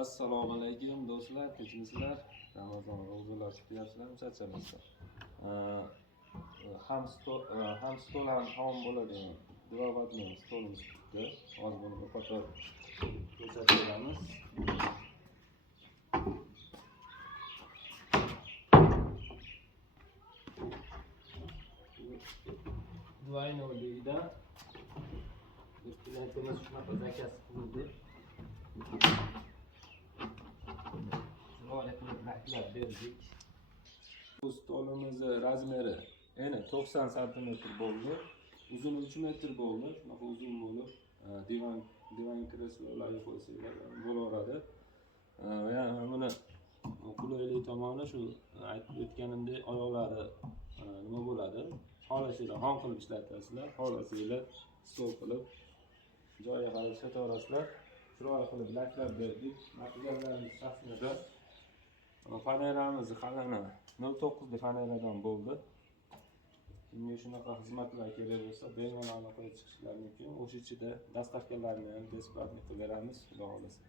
Assalomu alaykum do'stlar, tinchmisizlar? Ramazon ro'zalar tutyapsizlarmi, charchamasizlar? Ham stol ham taom bo'ladigan duobatni stolimiz tutdi. Hozir buni o'qotar ko'rsatib beramiz. Duayno'ligida biz klientimiz shunaqa zakaz qildi. Raklar berdik. Bu stolimizni razmeri eni 90 cm bo'ldi. Uzuni 3 metr bo'ldi. Shunaqa uzun bo'lib, divan kreslolarga qo'ysangiz bo'laveradi. Yani buni qulaylik tomoni shu aytib o'tganimdek oyoqlari nima bo'ladi? Xohlasanglar xom qilib ishlatasizlar, xohlasanglar stol qilib joyiga qarab ishlataverasizlar. Chiroyli qilib laklar berdik. Materiallarimiz shaxsida faneramizni qalini 09 faneradan bo'ldi. Kimga shunaqa xizmatlar kerak bo'lsa, bemalol aloqaga chiqishlari mumkin. O'sha ichida dastavkalarni ham besplatni qilib beramiz, xudo xolasa.